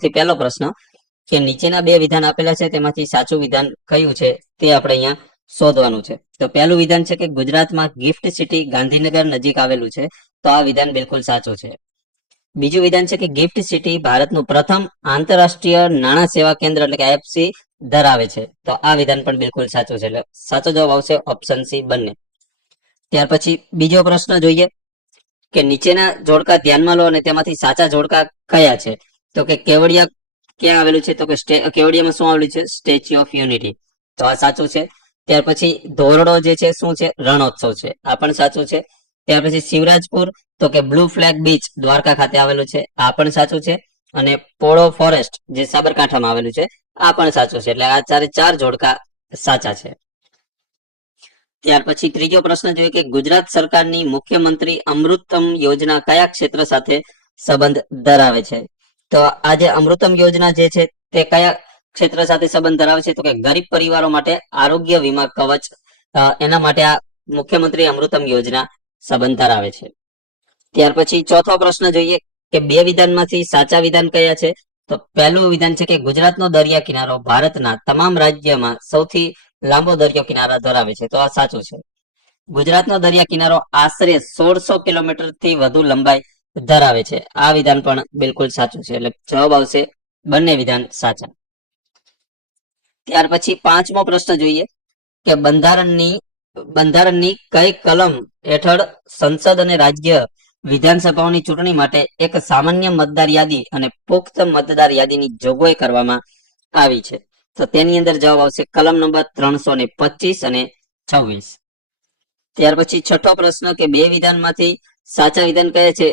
સૌથી પહેલો પ્રશ્ન કે નીચેના બે વિધાન આપેલા છે તેમાંથી સાચું વિધાન કયું છે તે આપણે અહીંયા શોધવાનું છે. તો પહેલું વિધાન છે કે ગુજરાતમાં ગિફ્ટ સિટી ગાંધીનગર નજીક આવેલું છે. તો આ વિધાન બિલકુલ સાચું છે. બીજું વિધાન છે કે ગિફ્ટ સિટી ભારતનું પ્રથમ આંતરરાષ્ટ્રીય નાણાં સેવા કેન્દ્ર એટલે કે આઈએફસી ધરાવે છે. તો આ વિધાન પણ બિલકુલ સાચું છે. એટલે સાચો જવાબ આવશે ઓપ્શન સી બંને. ત્યાર પછી બીજો પ્રશ્ન જોઈએ કે નીચેના જોડકા ધ્યાનમાં લો અને તેમાંથી સાચા જોડકા કયા છે. તો કે કેવડિયા ક્યાં આવેલું છે? તો કે કેવડિયામાં શું આવેલું છે? Statue of unity. તો આ સાચું છે. ત્યાર પછી ધોરડો જે છે શું છે? રણોત્સવ છે. આ પણ સાચું છે. ત્યાર પછી શિવરાજપુર તો કે બ્લુ ફ્લેગ બીચ દ્વારકા ખાતે આવેલું છે. આ પણ સાચું છે. અને પોળો ફોરેસ્ટ જે સાબરકાંઠામાં આવેલું છે આ પણ સાચું છે. એટલે આ ચારે ચાર જોડકા સાચા છે. ત્યાર પછી ત્રીજો પ્રશ્ન જોઈએ કે ગુજરાત સરકારની મુખ્યમંત્રી અમૃતમ યોજના કયા ક્ષેત્ર સાથે સંબંધ ધરાવે છે? તો આ જે અમૃતમ યોજના જે છે તે કયા ક્ષેત્ર સાથે સંબંધ ધરાવે છે? તો કે ગરીબ પરિવારો માટે આરોગ્ય વીમા કવચ, એના માટે આ મુખ્યમંત્રી અમૃતમ યોજના સંબંધ ધરાવે છે. ત્યાર પછી ચોથો પ્રશ્ન જોઈએ કે બે વિધાનમાંથી સાચા વિધાન કયા છે? તો પહેલું વિધાન છે કે ગુજરાતનો દરિયા કિનારો ભારતના તમામ રાજ્યમાં સૌથી લાંબો દરિયો કિનારો ધરાવે છે. તો આ સાચું છે. ગુજરાતનો દરિયા કિનારો આશરે 1600 કિલોમીટર થી વધુ લંબાઈ ધરાવે છે. આ વિધાન પણ બિલકુલ સાચું છે. એટલે જવાબ આવશે બંને વિધાન સાચા. ત્યાર પછી પાંચમો પ્રશ્ન જોઈએ કે બંધારણની કઈ કલમ હેઠળ સંસદ અને રાજ્ય વિધાનસભાઓની ચૂંટણી માટે એક સામાન્ય મતદાર યાદી અને પુખ્ત મતદાર યાદીની જોગવાઈ કરવામાં આવી છે? તો તેની અંદર જવાબ આવશે કલમ નંબર 325 અને 26. ત્યાર પછી છઠ્ઠો પ્રશ્ન કે બે વિધાનમાંથી સાચા વિધાન કયા છે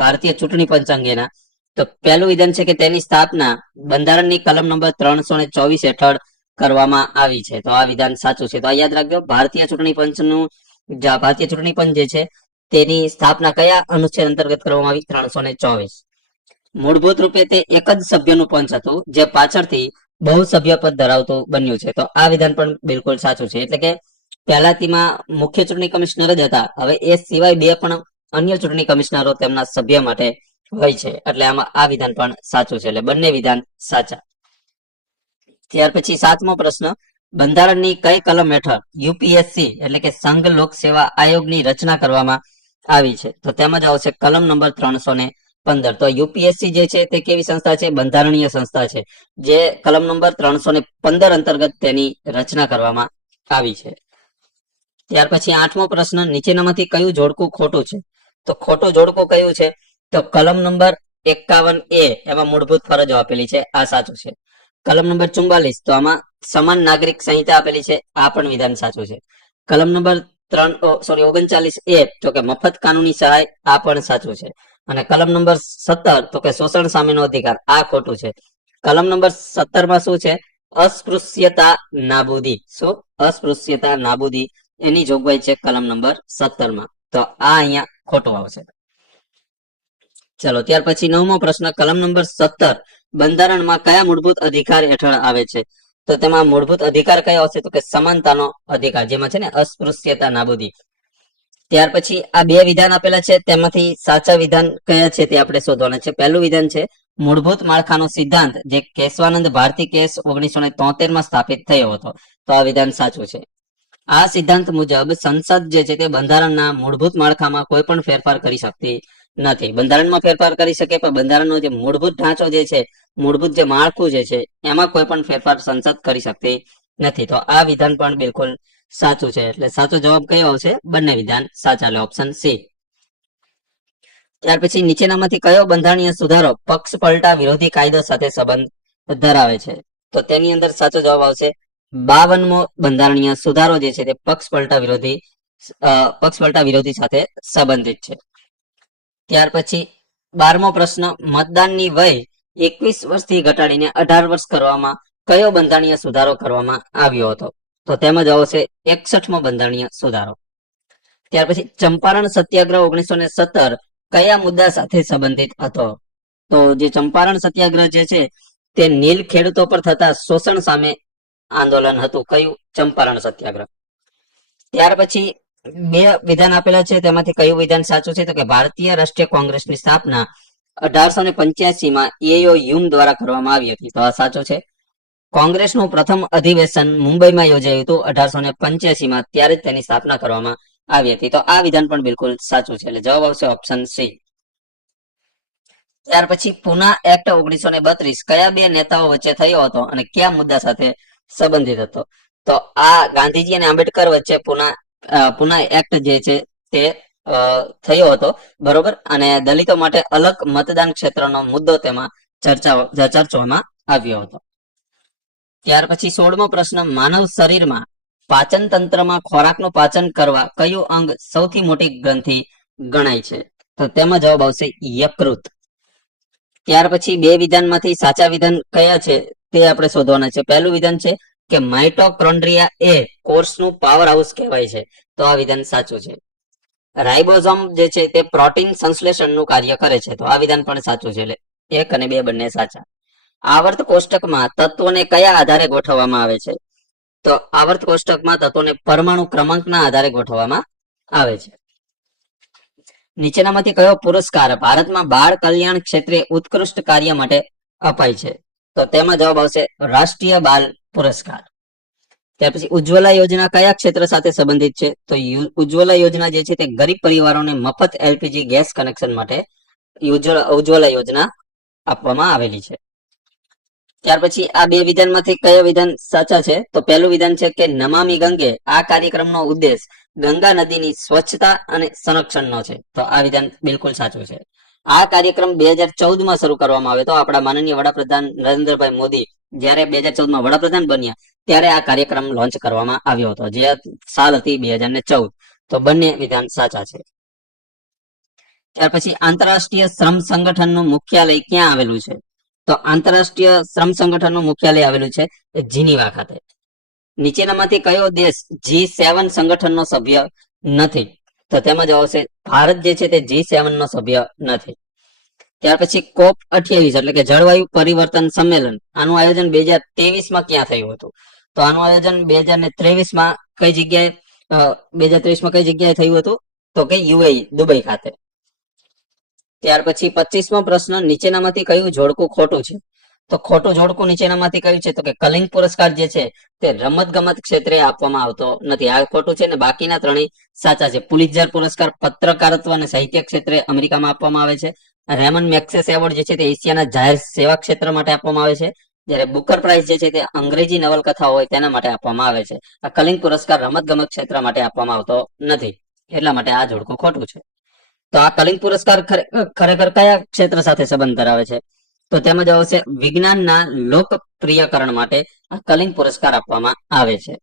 ભારતીય ચૂંટણી પંચ અંગેના? તો પહેલું વિધાન છે કે તેની સ્થાપના બંધારણની કલમ નંબર 324 હેઠળ કરવામાં આવી છે. તો આ વિધાન સાચું છે. તો આ યાદ રાખજો, ભારતીય ચૂંટણી પંચ જે છે તેની સ્થાપના કયા અનુચ્છેદ અંતર્ગત કરવામાં આવી? 324. મૂળભૂત રૂપે તે એક જ સભ્યનું પંચ હતું જે પાછળથી બહુસભ્ય પદ ધરાવતું બન્યું છે. તો આ વિધાન પણ બિલકુલ સાચું છે. એટલે કે પહેલા તેમાં મુખ્ય ચૂંટણી કમિશનર જ હતા, હવે એ સિવાય બે પણ અન્ય ચૂંટણી કમિશનરો તેમના સભ્ય માટે હોય છે. એટલે આમાં આ વિધાન પણ સાચું છે. એટલે બંને વિધાન સાચા. ત્યાર પછી સાતમો પ્રશ્ન, બંધારણની કઈ કલમ હેઠળ યુપીએસસી એટલે કે સંઘ લોક સેવા આયોગની રચના કરવામાં આવી છે? તો તેમાં જ આવશે કલમ નંબર 315. તો યુપીએસસી જે છે તે કેવી સંસ્થા છે? બંધારણીય સંસ્થા છે, જે કલમ નંબર 315 અંતર્ગત તેની રચના કરવામાં આવી છે. ત્યાર પછી આઠમો પ્રશ્ન, નીચેનામાંથી કયું જોડકું ખોટું છે? તો ખોટું જોડકું કયું છે? તો કલમ નંબર 51A એમાં મૂળભૂત ફરજો આપેલી છે, આ સાચું છે. કલમ નંબર 44 તો આમાં સમાન નાગરિક સંહિતા આપેલી છે, આ પણ વિધાન સાચું છે. કલમ નંબર 39A તો કે મફત કાનૂની સહાય, આ પણ સાચું છે. અને કલમ નંબર 17 તો કે શોષણ સામેનો અધિકાર, આ ખોટું છે. કલમ નંબર 17 માં શું છે? અસ્પૃશ્યતા નાબૂદી. શું? અસ્પૃશ્યતા નાબૂદી એની જોગવાઈ છે કલમ નંબર 17 માં. તો આ અહીંયા ખોટું આવશે. ચલો ત્યાર પછી નવમો પ્રશ્ન, કલમ નંબર 17 બંધારણમાં કયા મૂળભૂત અધિકાર હેઠળ આવે છે? તો તેમાં મૂળભૂત અધિકાર કયો આવશે? તો કે સમાનતાનો અધિકાર, જેમાં છે ને અસ્પૃશ્યતા નાબૂદી. ત્યાર પછી આ બે વિધાન આપેલા છે, તેમાંથી સાચા વિધાન કયા છે તે આપણે શોધવાના છે. પહેલું વિધાન છે મૂળભૂત માળખાનો સિદ્ધાંત જે કેશવાનંદ ભારતી કેસ 1973 માં સ્થાપિત થયો હતો. તો આ વિધાન સાચું છે. આ સિદ્ધાંત મુજબ સંસદ જે છે તે બંધારણના મૂળભૂત માળખામાં કોઈ પણ ફેરફાર કરી શકતી નથી. બંધારણમાં ફેરફાર કરી શકે પણ બંધારણનો જે મૂળભૂત ઢાંચો જે છે, મૂળભૂત જે માળખું જે છે એમાં કોઈ પણ ફેરફાર સંસદ કરી શકતી નથી. તો આ વિધાન પણ બિલકુલ સાચું છે. એટલે સાચો જવાબ કયો આવશે? બંને વિધાન સાચા, એટલે ઓપ્શન સી. ત્યાર પછી નીચેનામાંથી કયો બંધારણીય સુધારો પક્ષ પલટા વિરોધી કાયદો સાથે સંબંધ ધરાવે છે? તો તેની અંદર સાચો જવાબ આવશે 52મો બંધારણીય સુધારો જે છે તે પક્ષ પલટા વિરોધી સાથે સંબંધિત છે. ત્યાર પછી 12મો પ્રશ્ન, મતદાનની વય 21 વર્ષથી ઘટાડીને 18 વર્ષ કરવામાં કયો બંધારણીય સુધારો કરવામાં આવ્યો હતો? તો તેમાં જ આવશે 61મો બંધારણીય સુધારો. ત્યાર પછી ચંપારણ સત્યાગ્રહ 1917 કયા મુદ્દા સાથે સંબંધિત હતો? તો જે ચંપારણ સત્યાગ્રહ જે છે તે નીલ ખેડૂતો પર થતા શોષણ સામે આંદોલન હતું. કયું? ચંપારણ સત્યાગ્રહ. ત્યાર પછી બે વિધાન આપેલા છે, તેમાંથી કયું વિધાન સાચું છે? તો કે ભારતીય રાષ્ટ્રીય કોંગ્રેસની સ્થાપના 1885 માં એઓ હ્યુમ દ્વારા કરવામાં આવી હતી. તો આ સાચું છે. કોંગ્રેસનું પ્રથમ અધિવેશન મુંબઈમાં યોજાયું હતું 1885 માં, ત્યારે જ તેની સ્થાપના કરવામાં આવી હતી. તો આ વિધાન પણ બિલકુલ સાચું છે, એટલે જવાબ આવશે ઓપ્શન સી. ત્યાર પછી પુના એક્ટ 1932 કયા બે નેતાઓ વચ્ચે થયો હતો અને કયા મુદ્દા સાથે સંબંધિત હતો? તો આ ગાંધીજી અને આંબેડકર વચ્ચે પુના એક્ટ જે છે તે થયો હતો, બરોબર. અને દલિતો માટે અલગ મતદાન ક્ષેત્રનો મુદ્દો તેમાં ચર્ચવામાં આવ્યો હતો. ત્યાર પછી 16મો પ્રશ્ન, માનવ શરીરમાં પાચન તંત્રમાં ખોરાકનું પાચન કરવા કયું અંગ સૌથી મોટી ગ્રંથિ ગણાય છે? તો તેમાં જવાબ આવશે યકૃત. ત્યાર પછી બે વિધાનમાંથી સાચા વિધાન કયા છે તે આપણે શોધવાના છે. પહેલું વિધાન છે કે માઇટોકોન્ડ્રિયા એ કોષનું પાવર હાઉસ કહેવાય છે. તો આ વિધાન સાચું છે. રાઇબોઝોમ જે છે તે પ્રોટીન સંશ્લેષણનું કાર્ય કરે છે. તો આ વિધાન પણ સાચું છે, એટલે 1 અને 2 બંને સાચા. આવર્ત કોષ્ટકમાં તત્વોને કયા આધારે ગોઠવવામાં આવે છે? તો આવર્ત કોષ્ટકમાં તત્વોને પરમાણુ ક્રમાંકના આધારે ગોઠવવામાં આવે છે. નીચેનામાંથી કયો પુરસ્કાર ભારતમાં બાળ કલ્યાણ ક્ષેત્રે ઉત્કૃષ્ટ કાર્ય માટે અપાય છે? તો તેમાં જવાબ આવશે રાષ્ટ્રીય બાલ પુરસ્કાર. ત્યાર પછી ઉજ્જવલા યોજના કયા ક્ષેત્ર સાથે સંબંધિત છે? તો ઉજ્જવલા યોજના જે છે તે ગરીબ પરિવારોને મફત એલપીજી ગેસ કનેક્શન માટે ઉજ્જવલા યોજના આપવામાં આવેલી છે. ત્યાર પછી આ બે વિધાનમાંથી કયા વિધાન સાચા છે? તો પહેલું વિધાન છે કે નમામિ ગંગે આ કાર્યક્રમનો ઉદ્દેશ ગંગા નદીની સ્વચ્છતા અને સંરક્ષણનો છે. તો આ વિધાન બિલકુલ સાચું છે. આ કાર્યક્રમ 2014 માં શરૂ કરવામાં આવ્યો હતો. આપણા માનનીય વડાપ્રધાન નરેન્દ્રભાઈ મોદી જ્યારે 2014 માં વડાપ્રધાન બન્યા ત્યારે આ કાર્યક્રમ લોન્ચ કરવામાં આવ્યો હતો, જે સાલ હતી 2014. તો બંને વિધાન સાચા છે. ત્યાર પછી આંતરરાષ્ટ્રીય શ્રમ સંગઠનનું મુખ્યાલય ક્યાં આવેલું છે? તો આંતરરાષ્ટ્રીય શ્રમ સંગઠનનું મુખ્યાલય આવેલું છે જીનીવા ખાતે. નીચેનામાંથી કયો દેશ G7 સંગઠનનો સભ્ય નથી? તો તેમાં જવાબ આવશે ભારત જે છે તે G7 નો સભ્ય નથી. ત્યાર પછી COP28 એટલે કે જળવાયુ પરિવર્તન સંમેલન, આનું આયોજન 2023 માં ક્યાં થયું હતું? તો આનું આયોજન 2023 માં કઈ જગ્યાએ 2023 માં કઈ જગ્યાએ થયું હતું? તો કે UAE દુબઈ ખાતે. ત્યાર પછી 25મો પ્રશ્ન, નીચેનામાંથી કયું જોડકું ખોટું છે? તો ખોટું જોડકું નીચેનામાંથી કયું છે? તો કે કલિંગ પુરસ્કાર જે છે તે રમત ગમત ક્ષેત્રે આપવામાં આવતો નથી. આ ખોટું છે ને બાકીના ત્રણેય સાચા છે. પુલિત્ઝર પુરસ્કાર પત્રકારત્વ અને સાહિત્ય ક્ષેત્રે અમેરિકામાં આપવામાં આવે છે. રેમન મેક્સેસ એવોર્ડ જે છે તે એશિયાના જાહેર સેવા ક્ષેત્ર માટે આપવામાં આવે છે. જ્યારે બુકર પ્રાઇઝ જે છે તે અંગ્રેજી નવલકથા હોય તેના માટે આપવામાં આવે છે. આ કલિંગ પુરસ્કાર રમત ગમત ક્ષેત્ર માટે આપવામાં આવતો નથી, એટલા માટે આ જોડકું ખોટું છે. તો આ કલિંગ પુરસ્કાર ખરેખર કયા ક્ષેત્ર સાથે સંબંધ ધરાવે છે? તો તેમાં જવાબ આવશે વિજ્ઞાનના લોકપ્રિયકરણ માટે આ કલિંગ પુરસ્કાર આપવામાં આવે છે.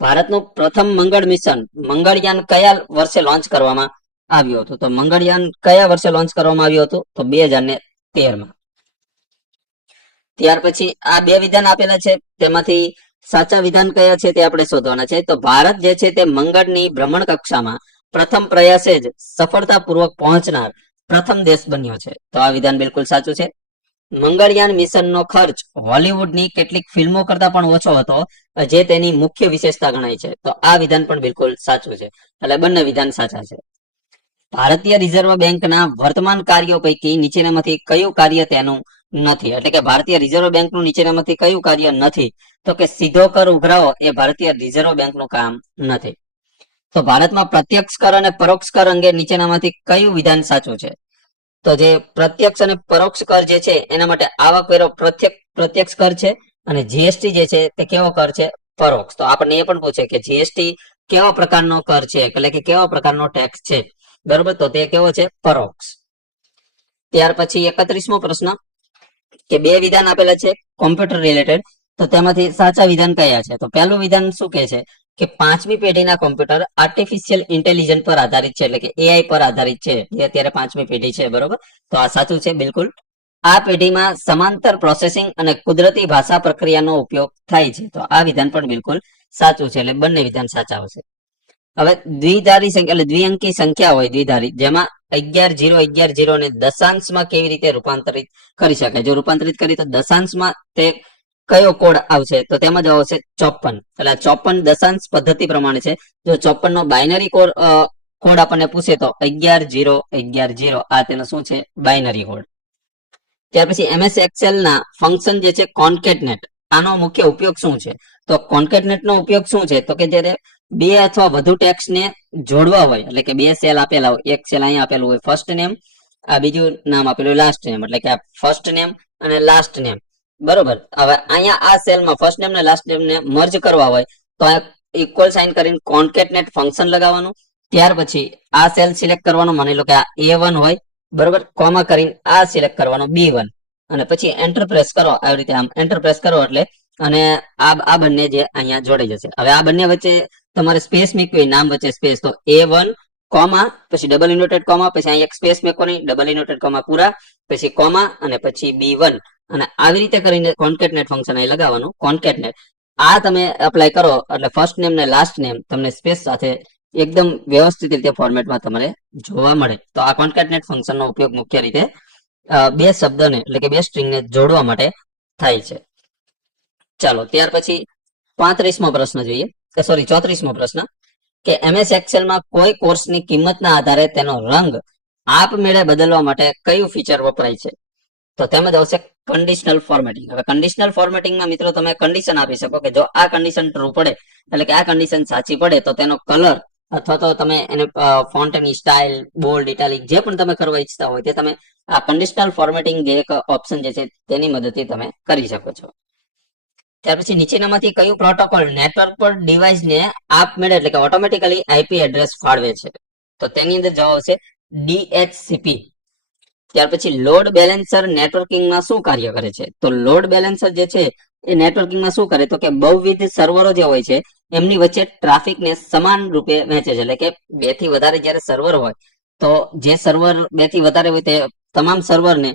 ભારતનું પ્રથમ મંગળ મિશન મંગળયાન કયા વર્ષે લોન્ચ કરવામાં આવ્યું હતું? તો મંગળયાન કયા વર્ષે લોન્ચ કરવામાં આવ્યું હતું? તો 2013 માં. ત્યાર પછી આ બે વિધાન આપેલા છે, તેમાંથી સાચા વિધાન કયા છે તે આપણે શોધવાના છે. તો ભારત જે છે તે મંગળની ભ્રમણ કક્ષામાં પ્રથમ પ્રયાસે જ સફળતાપૂર્વક પહોંચનાર પ્રથમ દેશ બન્યો છે. તો આ વિધાન બિલકુલ સાચું છે. મંગળયાન મિશનનો ખર્ચ હોલિવૂડની કેટલીક ફિલ્મો કરતા પણ ઓછો હતો, જે તેની મુખ્ય વિશેષતા ગણાય છે. તો આ વિધાન પણ બિલકુલ સાચું છે, એટલે બંને વિધાન સાચા છે. ભારતીય રિઝર્વ બેંકના વર્તમાન કાર્યો પૈકી નીચેનામાંથી કયું કાર્ય તેનું નથી? એટલે કે ભારતીય રિઝર્વ બેંકનું નીચેનામાંથી કયું કાર્ય નથી? તો કે સીધો કર ઉઘરાવો એ ભારતીય રિઝર્વ બેંકનું કામ નથી. તો ભારતમાં પ્રત્યક્ષ કર અને પરોક્ષ કર અંગે નીચેનામાંથી કયું વિધાન સાચું છે? તો જે પ્રત્યક્ષ અને પરોક્ષ કર જે છે એના માટે આવકવેરો પ્રત્યક્ષ કર છે, અને જીએસટી જે છે તે કેવો કર છે? પરોક્ષ. તો આપણને એ પણ પૂછે કે જીએસટી કેવા પ્રકારનો કર છે, એટલે કે કેવા પ્રકારનો ટેક્સ છે, બરોબર? તો તે કેવો છે? પરોક્ષ. ત્યાર પછી 31મો પ્રશ્ન, કે બે વિધાન આપેલા છે કોમ્પ્યુટર રિલેટેડ, તો તેમાંથી સાચા વિધાન કયા છે? તો પહેલું વિધાન શું કહે છે કે 5મી પેઢીના કોમ્પ્યુટર આર્ટિફિશિયલ ઇન્ટેલિજન્સ પર આધારિત છે, એટલે કે એઆઈ પર આધારિત છે. એ અત્યારે 5મી પેઢી છે, બરોબર? તો આ સાચું છે બિલકુલ. આ પેઢીમાં સમાંતર પ્રોસેસિંગ અને કુદરતી ભાષા પ્રક્રિયાનો ઉપયોગ થાય છે. તો આ વિધાન પણ બિલકુલ સાચું છે, એટલે બંને વિધાન સાચા આવશે. હવે દ્વિધારી સંખ્યા એટલે દ્વિઅંકી સંખ્યા હોય દ્વિધારી, જેમાં 11,0,11,0 ને દશાંશમાં કેવી રીતે રૂપાંતરિત કરી શકાય? જો રૂપાંતરિત કરી તો દશાંશમાં તે કયો કોડ આવશે? તો તેમાં જવાબ આવશે 54. એટલે 54 દશાંશ પદ્ધતિ પ્રમાણે છે. જો 54 નો બાઇનરી કોડ આપણને પૂછે તો 11,0,11,0 આ તેનો શું છે? Binary code. ત્યાર પછી એમએસ એક્સેલ ના ફંક્શન જે છે કોન્કેટનેટ, આનો મુખ્ય ઉપયોગ શું છે? તો કોન્કેટનેટ નો ઉપયોગ શું છે? તો કે જ્યારે બે અથવા વધુ ટેક્સ્ટ ને જોડવા હોય, એટલે કે બે સેલ આપેલા હોય, એક સેલ અહીંયા આપેલું હોય ફર્સ્ટ નેમ, આ બીજું નામ આપેલું લાસ્ટ નેમ, એટલે કે આ ફર્સ્ટ નેમ અને લાસ્ટ નેમ, બરોબર. હવે અહીંયા આ સેલમાં ફર્સ્ટ નેમ ને લાસ્ટ નેમ ને મર્જ કરવા હોય તો આ ઇક્વલ સાઇન કરીને કોન્કેટનેટ ફંક્શન લગાવવાનું. ત્યાર પછી આ સેલ સિલેક્ટ કરવાનું, માની લો કે આ A1 હોય, બરોબર, કોમા કરીને આ સિલેક્ટ કરવાનો B1 અને પછી એન્ટર પ્રેસ કરો, આવી રીતે આમ એન્ટર પ્રેસ કરો એટલે અને આ બંને જે અહીંયા જોડાઈ જશે. હવે આ બંને વચ્ચે તમારે સ્પેસ મૂકવી હોય, નામ વચ્ચે સ્પેસ, તો A1 કોમા પછી ડબલ ઇન્વર્ટેડ કોમા, પછી અહીંયા એક સ્પેસ મૂકવાની, ડબલ ઇન્વર્ટેડ કોમા પૂરા, પછી કોમા અને પછી B1 અને આવી રીતે કરીને કોન્કેટનેટ ફંક્શન અહીં લગાવવાનું. કોન્કેટનેટ આ તમે એપ્લાય કરો એટલે ફર્સ્ટ નેમ ને લાસ્ટ નેમ તમને સ્પેસ સાથે એકદમ વ્યવસ્થિત રીતે ફોર્મેટમાં તમારે જોવા મળે. તો આ કોન્કેટનેટ ફંક્શનનો ઉપયોગ મુખ્ય રીતે બે શબ્દને એટલે કે બે સ્ટ્રિંગને જોડવા માટે થાય છે. ચાલો ત્યાર પછી 35મો પ્રશ્ન જોઈએ, સોરી 34મો પ્રશ્ન, કે એમએસ એક્સેલમાં કોઈ કોર્સની કિંમતના આધારે તેનો રંગ આપમેળે બદલવા માટે કયું ફીચર વપરાય છે? તો તેમાં આવશે કન્ડિશનલ ફોર્મેટિંગ. હવે કન્ડિશનલ ફોર્મેટિંગમાં મિત્રો તમે કન્ડિશન આપી શકો કે જો આ કન્ડિશન ટ્રુ પડે, એટલે કે આ કન્ડિશન સાચી પડે, તો તેનો કલર અથવા તો તમે એને ફોન્ટની સ્ટાઇલ, બોલ્ડ, ઇટાલિક જે પણ તમે કરવા ઈચ્છતા હોય તે તમે આ કન્ડિશનલ ફોર્મેટિંગ જે એક ઓપ્શન જે છે તેની મદદથી તમે કરી શકો છો. ત્યાર પછી નીચેનામાંથી કયું પ્રોટોકોલ નેટવર્ક પર ડિવાઇસને આપમેળે એટલે કે ઓટોમેટિકલી આઈપી એડ્રેસ ફાળવે છે? તો તેની અંદર જવાબ આવશે DHCP. ત્યાર પછી લોડ બેલેન્સર નેટવર્કિંગમાં શું કાર્ય કરે છે? તો લોડ બેલેન્સર જે છે એ નેટવર્કિંગમાં શું કરે? તો કે બહુવિધ સર્વરો જે હોય છે એમની વચ્ચે ટ્રાફિકને સમાન રૂપે વહેંચે છે. એટલે કે બે થી વધારે જ્યારે સર્વર હોય તો જે સર્વર બે થી વધારે હોય તે તમામ સર્વરને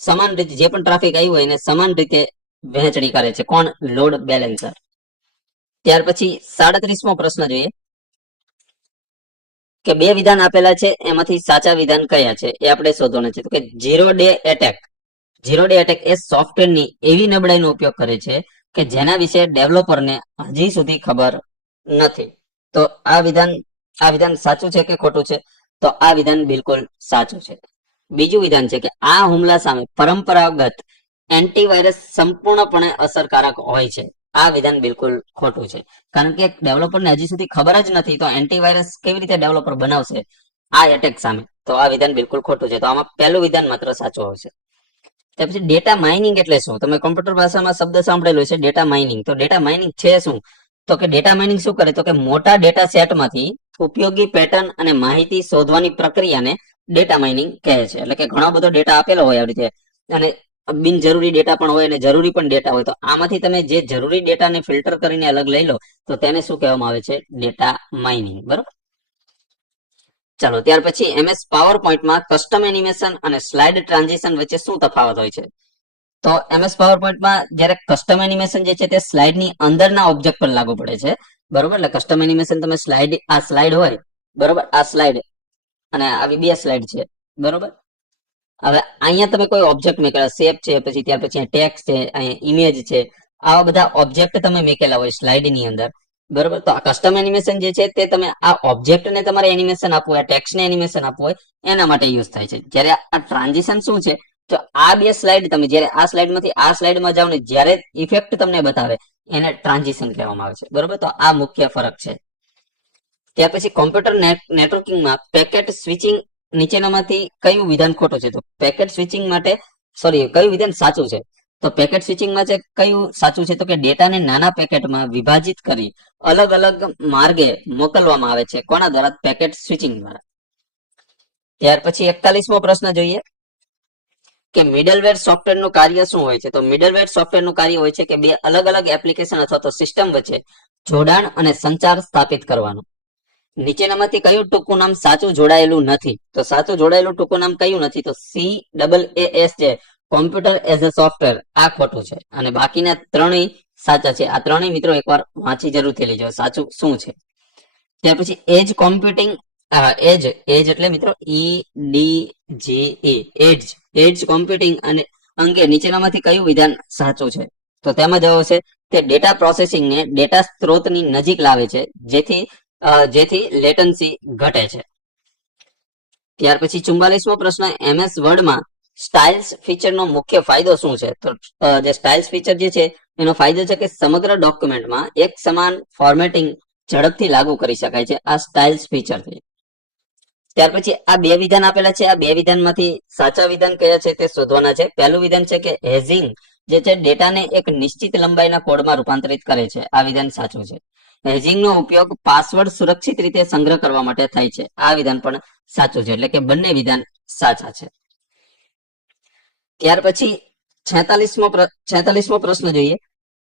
સમાન રીતે જે પણ ટ્રાફિક આવ્યું હોય એને સમાન રીતે વહેંચણી કરે છે. કોણ? Load balancer. ત્યાર પછી 37મો પ્રશ્ન જોઈએ કે બે વિધાન આપેલા છે એમાંથી સાચા વિધાન કયા છે એ આપણે શોધવાના છે. તો કે zero day attack, zero day attack એ સોફ્ટવેરની એવી નબળાઈનો ઉપયોગ કરે છે કે જેના વિશે ડેવલપરને હજી સુધી ખબર નથી. તો આ વિધાન સાચું છે કે ખોટું છે? તો આ વિધાન બિલકુલ સાચું છે. બીજું વિધાન છે કે આ હુમલા સામે પરંપરાગત એન્ટીવાયરસ સંપૂર્ણપણે અસરકારક હોય છે. આ વિધાન બિલકુલ ખોટું છે, કારણ કે ડેવલપરને હજી સુધી ખબર જ નથી તો એન્ટીવાયરસ કેવી રીતે ડેવલપર બનાવશે આ એટેક સામે? તો આ વિધાન બિલકુલ ખોટું છે. તો આમાં પહેલું વિધાન માત્ર સાચું આવશે. ત્યાર પછી ડેટા માઇનિંગ એટલે શું? તમે કોમ્પ્યુટર ભાષામાં શબ્દ સાંભળેલો છે ડેટા માઇનિંગ. તો ડેટા માઇનિંગ છે શું? તો કે ડેટા માઇનિંગ શું કરે? તો કે મોટા ડેટા સેટમાંથી ઉપયોગી પેટર્ન અને માહિતી શોધવાની પ્રક્રિયાને ડેટા માઇનિંગ કહે છે. એટલે કે ઘણો બધો ડેટા આપેલો હોય આવી રીતે અને બિનજરૂરી ડેટા પણ હોય અને જરૂરી પણ ડેટા હોય, તો આમાંથી તમે જે જરૂરી ડેટાને ફિલ્ટર કરીને અલગ લઈ લો તો તેને શું કહેવામાં આવે છે? Data mining. બરોબર. ચાલો ત્યાર પછી એમએસ પાવર પોઈન્ટમાં કસ્ટમ એનિમેશન અને સ્લાઇડ ટ્રાન્ઝિશન વચ્ચે શું તફાવત હોય છે? તો એમએસ પાવર પોઈન્ટમાં જ્યારે કસ્ટમ એનિમેશન જે છે તે સ્લાઇડની અંદરના ઓબ્જેક્ટ પર લાગુ પડે છે, બરોબર. એટલે કસ્ટમ એનિમેશન તમે સ્લાઇડ, આ સ્લાઇડ હોય, બરોબર, આ સ્લાઇડ અને આવી બે સ્લાઇડ છે, બરોબર. હવે અહીંયા તમે કોઈ ઓબ્જેક્ટ મેકેલા, શેપ છે, પછી ત્યાર પછી ટેક્સ્ટ છે, અહીંયા ઇમેજ છે, આવા બધા ઓબ્જેક્ટ તમે મેકેલા હોય સ્લાઇડની અંદર, બરોબર. તો આ કસ્ટમ એનિમેશન જે છે તે તમે આ ઓબ્જેક્ટને તમારે એનિમેશન આપવું હોય, ટેક્સ્ટને એનિમેશન આપવું હોય એના માટે યુઝ થાય છે. જ્યારે આ ટ્રાન્ઝિશન શું છે? તો આ બે સ્લાઇડ તમે જ્યારે આ સ્લાઇડમાંથી આ સ્લાઇડમાં જાઓ ને જ્યારે ઇફેક્ટ તમને બતાવે એને ટ્રાન્ઝિશન કહેવામાં આવે છે, બરોબર. તો આ મુખ્ય ફરક છે. ત્યાર પછી કોમ્પ્યુટર નેટવર્કિંગમાં પેકેટ સ્વિચિંગ નીચેનામાંથી કયું વિધાન ખોટું છે? તો પેકેટ સ્વિચિંગ માટે કયું વિધાન સાચું છે? તો પેકેટ સ્વિચિંગમાં છે કયું સાચું છે? તો કે ડેટાને નાના પેકેટમાં વિભાજિત કરી અલગ અલગ માર્ગે મોકલવામાં આવે છે. કોના દ્વારા? પેકેટ સ્વિચિંગ દ્વારા. ત્યાર પછી 41મો પ્રશ્ન જોઈએ કે મિડલવેર સોફ્ટવેરનું કાર્ય શું હોય છે? તો મિડલવેર સોફ્ટવેરનું કાર્ય હોય છે કે બે અલગ અલગ એપ્લિકેશન અથવા તો સિસ્ટમ વચ્ચે જોડાણ અને સંચાર સ્થાપિત કરવાનું. નીચેનામાંથી કયું ટૂંકું નામ સાચું જોડાયેલું નથી? તો સાચું જોડાયેલું ટૂંકું નામ કયું નથી? તો CAAS છે, કોમ્પ્યુટર એઝ અ સોફ્ટવેર, આ ખોટું છે અને બાકીના ત્રણેય સાચા છે. આ ત્રણેય મિત્રો એકવાર વાંચી જરૂરથી લેજો સાચું શું છે. ત્યાર પછી એજ કોમ્પ્યુટિંગ, એજ એટલે મિત્રો EDGE, એજ કોમ્પ્યુટિંગ અને અંગે નીચેનામાંથી કયું વિધાન સાચું છે? તો તેમાં જવાબ છે કે ડેટા પ્રોસેસિંગને ડેટા સ્ત્રોતની નજીક લાવે છે જેથી લેટન્સી ઘટે છે. ત્યાર પછી 44મો પ્રશ્ન, એમએસ વર્ડમાં સ્ટાઇલ્સ ફીચરનો મુખ્ય ફાયદો શું છે? તો જે સ્ટાઇલ્સ ફીચર જે છે એનો ફાયદો છે કે સમગ્ર ડોક્યુમેન્ટમાં એક સમાન ફોર્મેટિંગ ઝડપથી લાગુ કરી શકાય છે આ સ્ટાઇલ્સ ફીચરથી. ત્યાર પછી આ બે વિધાન આપેલા છે. આ બે વિધાનમાંથી સાચા વિધાન કયા છે તે શોધવાના છે. પહેલું વિધાન છે કે હેઝિંગ જે છે ડેટાને એક નિશ્ચિત લંબાઈના કોડમાં રૂપાંતરિત કરે છે. આ વિધાન સાચું છે. હેઝિંગનો ઉપયોગ પાસવર્ડ સુરક્ષિત રીતે સંગ્રહ કરવા માટે થાય છે. આ વિધાન પણ સાચું છે. એટલે કે બંને વિધાન સાચા છે. ત્યાર પછી 46મો પ્રશ્ન જોઈએ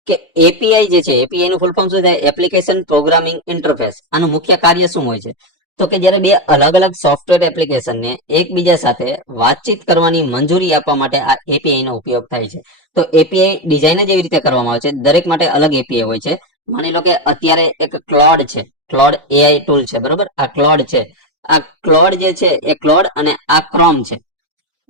કે એપીઆઈ જે છે, એપીઆઈ નું ફૂલ ફોર્મ શું થાય? Application programming interface. આનું મુખ્ય કાર્ય શું હોય છે? તો કે જ્યારે બે અલગ અલગ સોફ્ટવેર એપ્લિકેશનને એકબીજા સાથે વાતચીત કરવાની મંજૂરી આપવા માટે આ એપીઆઈ નો ઉપયોગ થાય છે. તો એપીઆઈ ડિઝાઇન જ એવી રીતે કરવામાં આવે છે, દરેક માટે અલગ એપીઆઈ હોય છે. માની લો કે અત્યારે એક ક્લોડ છે, ક્લોડ એઆઈ ટૂલ છે, બરોબર? આ ક્લોડ છે. આ ક્લોડ જે છે એ ક્લોડ અને આ ક્રોમ છે,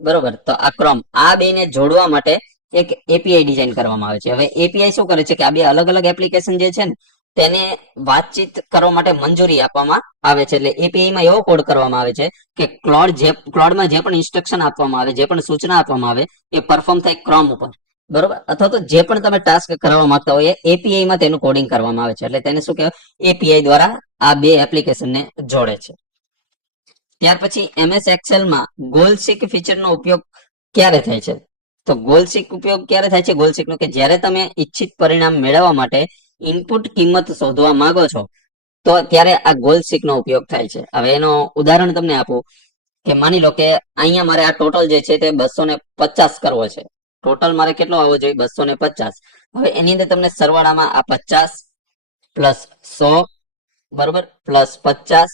બરોબર? તો આ ક્રોમ, આ બેને જોડવા માટે એક એપીઆઈ ડિઝાઇન કરવામાં આવે છે. હવે એપીઆઈ શું કરે છે કે આ બે અલગ અલગ એપ્લિકેશન જે છે ને તેને વાતચીત કરવા માટે મંજૂરી આપવામાં આવે છે. એટલે એપીઆઈ માં એવો કોડ કરવામાં આવે છે કે ક્લોડમાં જે પણ ઇન્સ્ટ્રક્શન આપવામાં આવે, જે પણ સૂચના આપવામાં આવે એ પરફોર્મ થાય ક્રોમ ઉપર, બરોબર? અથવા તો જે પણ તમે ટાસ્ક કરવા માંગતા હોય એપીઆઈ માં તેનું કોડિંગ કરવામાં આવે છે. એટલે તેને શું કહેવાય? એપીઆઈ દ્વારા આ બે એપ્લિકેશનને જોડે છે. ત્યાર પછી એમએસ એક્સેલ માં ગોલ સીક ફીચરનો ઉપયોગ ક્યારે થાય છે? તો ગોલ સીક ઉપયોગ ક્યારે થાય છે? ગોલ સીક નો કે જ્યારે તમે ઈચ્છિત પરિણામ મેળવવા માટે ઇનપુટ કિંમત શોધવા માંગો છો તો ત્યારે આ ગોલ સીક નો ઉપયોગ થાય છે. હવે એનો ઉદાહરણ તમને આપું કે માની લો કે અહીંયા મારે આ ટોટલ જે છે તે 250 કરવો છે. ટોટલ મારે કેટલો આવવો જોઈએ? 250. હવે એની અંદર તમને સરવાળામાં આ 50 પ્લસ 100, બરોબર, પ્લસ 50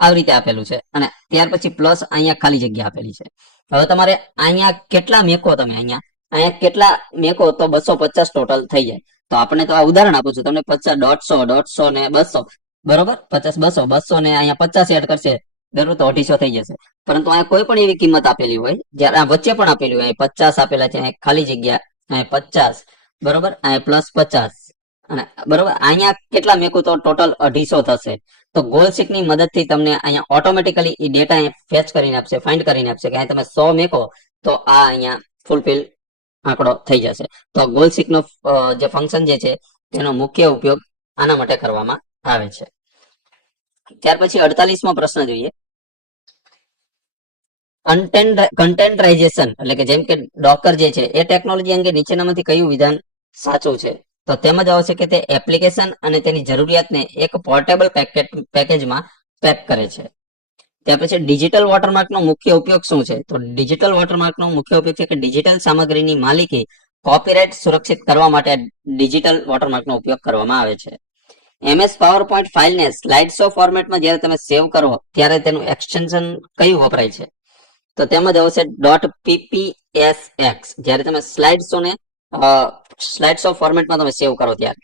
આવી રીતે આપેલું છે અને ત્યાર પછી પ્લસ અહીંયા ખાલી જગ્યા આપેલી છે. હવે તમારે અહીંયા કેટલા મેકો, તમે અહીંયા કેટલા મેકો તો 250 ટોટલ થઈ જાય. તો આપણે તો આ ઉદાહરણ આપું છું તમને, 50, 150, 150 ને 200, બરોબર? 50, 200, 200 ને અહીંયા 50 એડ કરશે, બરોબર, તો 250 થઈ જશે. પરંતુ અહીંયા કોઈ પણ એવી કિંમત આપેલી હોય, જ્યારે આ વચ્ચે પણ આપેલી હોય, 50 આપેલા છે, અહીંયા ખાલી જગ્યા, અહીંયા 50, બરોબર, અહીંયા પ્લસ 50 અને બરોબર, અહીંયા કેટલા મેકું તો ટોટલ 250 થશે. તો ગોલ સીક ની મદદથી તમને અહીંયા ઓટોમેટિકલી એ ડેટા ફેચ કરીને આપશે, ફાઇન્ડ કરીને આપશે કે તમે 100 મેકો તો આ અહીંયા ફૂલફિલ આંકડો થઈ જશે. તો ગોલ સીક નો જે ફંક્શન જે છે એનો મુખ્ય ઉપયોગ આના માટે કરવામાં આવે છે. ત્યાર પછી 48મો પ્રશ્ન જોઈએ. કન્ટેનરાઇઝેશન એટલે કે જેમ કે ડોકર જે છે એ ટેકનોલોજી અંગે નીચેનામાંથી કયું વિધાન સાચું છે? તો તેમાં જ આવશે કે તે એપ્લિકેશન અને તેની જરૂરિયાતને એક પોર્ટેબલ પેકેજમાં પેક કરે છે. ત્યાર પછી ડિજિટલ વોટરમાર્કનો મુખ્ય ઉપયોગ શું છે? તો ડિજિટલ વોટરમાર્કનો મુખ્ય ઉપયોગ છે કે ડિજિટલ સામગ્રીની માલિકી કોપીરાઇટ સુરક્ષિત કરવા માટે ડિજિટલ વોટરમાર્કનો ઉપયોગ કરવામાં આવે છે. એમએસ પાવરપોઈન્ટ ફાઇલને સ્લાઇડશો ફોર્મેટમાં જ્યારે તમે સેવ કરો ત્યારે તેનું એક્સટેન્શન કયું વપરાય છે? તો તેમાં જ આવશે .ppsx. જ્યારે તમે સ્લાઇડશો ફોર્મેટમાં તમે સેવ કરો ત્યારે.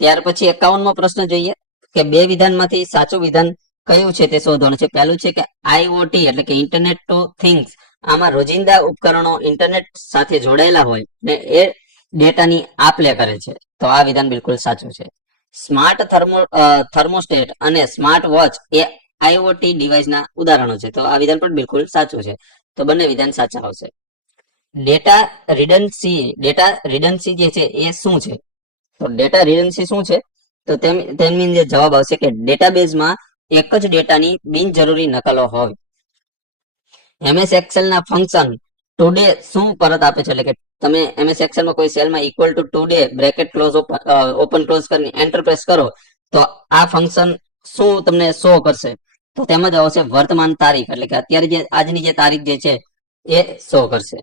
ત્યાર પછી 51મો પ્રશ્ન જોઈએ કે બે વિધાનમાંથી સાચું વિધાન કયું છે તે શોધવાનું છે. પહેલું છે કે આઈઓટી એટલે કે ઇન્ટરનેટ ટુ થિંગ્સ. આમાં રોજિંદા ઉપકરણો ઇન્ટરનેટ સાથે જોડાયેલા હોય ને એ ડેટાની આપ-લે કરે છે. તો આ વિધાન બિલકુલ સાચું છે. સ્માર્ટ થર્મોસ્ટેટ અને સ્માર્ટ વોચ એ આઈઓટી ડિવાઇસના ઉદાહરણો છે. તો આ વિધાન પણ બિલકુલ સાચું છે. તો બંને વિધાન સાચા આવશે. ડેટા રિડન્સી જે છે એ શું છે? તો ડેટા રિડન્સી શું છે? તો તેની જે જવાબ આવશે કે ડેટાબેઝમાં એક જ ડેટાની બિનજરૂરી નકલો હોય. એમએસ એક્સેલ ના ફંક્શન ટુડે શું પરત આપે છે? એટલે કે તમે એમએસ એક્સેલમાં કોઈ સેલમાં equal to today bracket close open close કરીને એન્ટર પ્રેસ કરો તો આ ફંક્શન શું તમને શો કરશે? તો તેમાં જ આવશે વર્તમાન તારીખ એટલે કે અત્યારે જે આજની જે તારીખ જે છે એ શો કરશે.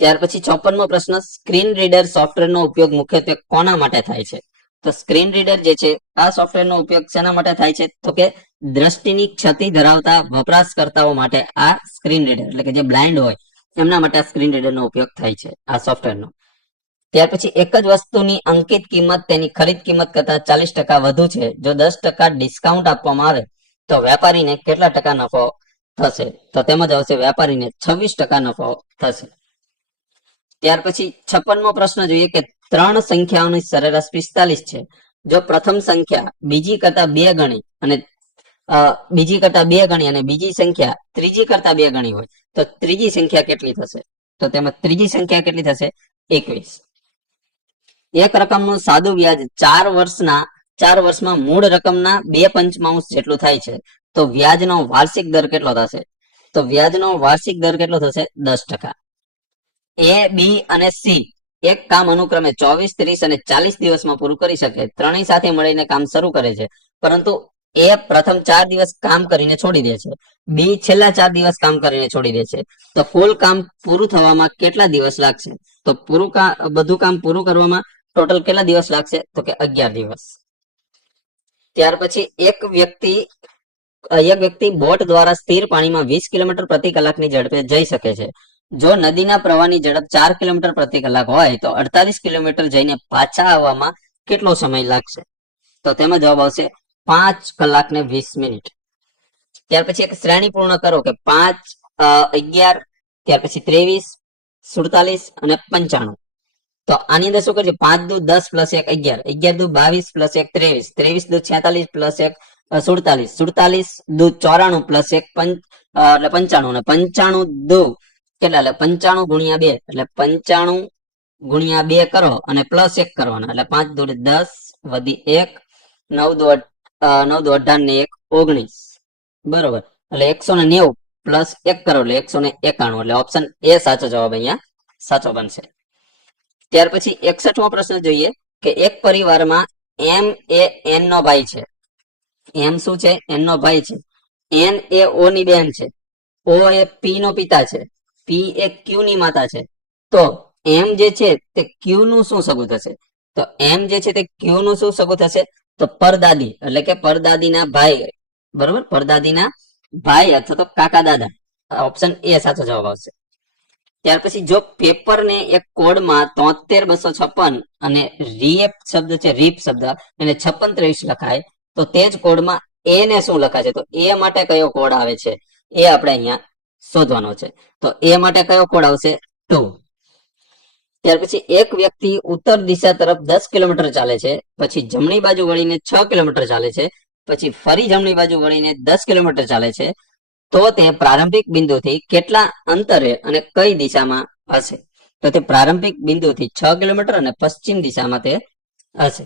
ત્યાર પછી 56મો પ્રશ્ન, સ્ક્રીન રીડર સોફ્ટવેરનો ઉપયોગ મુખ્યત્વે કોના માટે થાય છે? તો સ્ક્રીન રીડર જે છે આ સોફ્ટવેરનો ઉપયોગ શેના માટે થાય છે? તો કે દ્રષ્ટિની ક્ષતિ ધરાવતા વપરાશકર્તાઓ માટે આ સ્ક્રીન રીડર એટલે કે જે બ્લાઇન્ડ હોય એમના માટે આ સ્ક્રીન રીડરનો ઉપયોગ થાય છે આ સોફ્ટવેરનો. ત્યાર પછી એક જ વસ્તુની અંકિત કિંમત તેની ખરીદ કિંમત કરતા 40% વધુ છે. જો 10% ડિસ્કાઉન્ટ આપવામાં આવે તો વેપારીને કેટલા ટકા નફો થશે? તો તેમાં જ આવશે વેપારીને 26% નફો થશે. ત્યાર પછી 56મો પ્રશ્ન જોઈએ કે 3 સંખ્યાઓની સરેરાશ 45 છે. જો પ્રથમ સંખ્યા બીજી કરતા 2 ગણી અને બીજી કરતા 2 ગણી અને બીજી સંખ્યા ત્રીજી કરતા 2 ગણી હોય તો ત્રીજી સંખ્યા કેટલી થશે? તો તેમાં ત્રીજી સંખ્યા કેટલી થશે? 21. એક રકમનું સાદું વ્યાજ 4 વર્ષમાં મૂળ રકમના 2/5 જેટલું થાય છે તો વ્યાજનો વાર્ષિક દર કેટલો થશે? તો વ્યાજનો વાર્ષિક દર કેટલો થશે? 10%. એ, બી અને સી એક કામ અનુક્રમે 24, 30 અને 40 દિવસમાં પૂરું કરી શકે. ત્રણેય સાથે મળીને કામ શરૂ કરે છે, પરંતુ એ પ્રથમ 4 દિવસ કામ કરીને છોડી દે છે, બી છેલ્લા 4 દિવસ કામ કરીને છોડી દે છે. તો કુલ કામ પૂરું થવામાં કેટલા દિવસ લાગશે? તો બધું કામ પૂરું કરવામાં ટોટલ કેટલા દિવસ લાગશે? તો કે 11 દિવસ. ત્યાર પછી એક વ્યક્તિ બોટ દ્વારા સ્થિર પાણીમાં 20 કિલોમીટર પ્રતિ કલાકની ઝડપે જઈ શકે છે. જો નદીના પ્રવાહની ઝડપ 4 કિલોમીટર પ્રતિ કલાક હોય તો 48 કિલોમીટર જઈને પાછા આવવામાં કેટલો સમય લાગશે? તો તેમાં જવાબ આવશે 5 કલાક ને 20 મિનિટ. ત્યાર પછી એક શ્રેણી પૂર્ણ કરો કે 5, 11, ત્યાર પછી 23, 47 અને 95. તો આની અંદર શું કરશે? 5 દુ 10 પ્લસ 1 11, 11 દુ 22 પ્લસ 1 23, 23 દુ 46 પ્લસ 1 47, 47 દુ 94 પ્લસ 1 એટલે 95 અને 95 દુ કેટલા? એટલે 95 ગુણ્યા 2 એટલે 95 ગુણ્યા 2 કરો અને પ્લસ 1 કરવાના એટલે 5 દુ 10 વધી 1 9 દુ 18 ને 1 19, બરોબર. એટલે 190 પ્લસ 1 કરો એટલે 191. એટલે ઓપ્શન એ સાચો જવાબ અહીંયા સાચો બનશે. ત્યાર પછી 61મો પ્રશ્ન જોઈએ કે એક પરિવારમાં એમ એ એન નો ભાઈ છે. એમ શું છે? એન નો ભાઈ છે. એન એ ઓ ની બેન છે. ઓ એ પી નો પિતા છે. પી એ ક્યુ ની માતા છે. તો એમ જે છે તે ક્યુ નું શું સગું થશે? તો એમ જે છે તે ક્યુ નું શું સગું થશે? તો પરદાદી એટલે કે પરદાદીના ભાઈ, બરોબર, પરદાદીના ભાઈ અથવા તો કાકા દાદા. ઓપ્શન એ સાચો જવાબ આવશે. ત્યાર પછી જો પેપરને એક કોડમાં 73 256 અને રીએપ શબ્દ છે, રીપ શબ્દ એને 56 23 લખાય તો તે જ કોડમાં એ ને શું લખાશે? તો એ માટે કયો કોડ આવે છે એ આપણે અહીંયા શોધવાનો છે. તો એ માટે કયો કોડ આવશે? 2. ત્યાર પછી એક વ્યક્તિ ઉત્તર દિશા તરફ 10 કિલોમીટર ચાલે છે, પછી જમણી બાજુ વળીને 6 કિલોમીટર ચાલે છે, પછી ફરી જમણી બાજુ વળીને 10 કિલોમીટર ચાલે છે, તો તે પ્રારંભિક બિંદુથી કેટલા અંતરે અને કઈ દિશામાં હશે? તો તે પ્રારંભિક બિંદુથી 6 કિલોમીટર અને પશ્ચિમ દિશામાં તે હશે.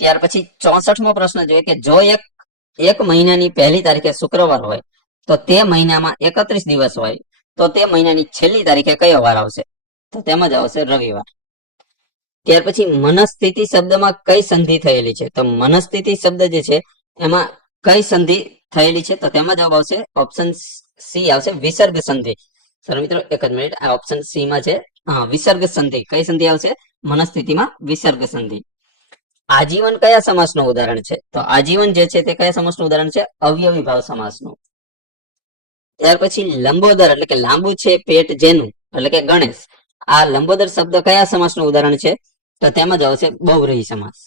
ત્યાર પછી 64મો પ્રશ્ન જોઈએ કે જો એક મહિનાની પહેલી તારીખે શુક્રવાર હોય તો તે મહિનામાં 31 દિવસ હોય તો તે મહિનાની છેલ્લી તારીખે કયો વાર આવશે? તો તેમાં જ આવશે રવિવાર. ત્યાર પછી મનસ્થિતિ શબ્દમાં કઈ સંધિ થયેલી છે? તો મનસ્થિતિ શબ્દ જે છે એમાં કઈ સંધિ થયેલી છે? તો તેમાં જવાબ આવશે ઓપ્શન સી આવશે વિસર્ગ સંધિ. સર મિત્રો એક જ મિનિટ, આ ઓપ્શન સી માં છે. હા, વિસર્ગ સંધિ. કઈ સંધિ આવશે? મનસ્થિતિમાં વિસર્ગ સંધિ. આજીવન કયા સમાસનું ઉદાહરણ છે? તો આજીવન જે છે તે કયા સમાસનું ઉદાહરણ છે? અવયવી ભાવ સમાસનું. ત્યાર પછી લંબોદર એટલે કે લાંબુ છે પેટ જેનું એટલે કે ગણેશ. આ લંબોદર શબ્દ કયા સમાસનું ઉદાહરણ છે? તો તેમાં જ આવશે બહુવ્રીહી સમાસ.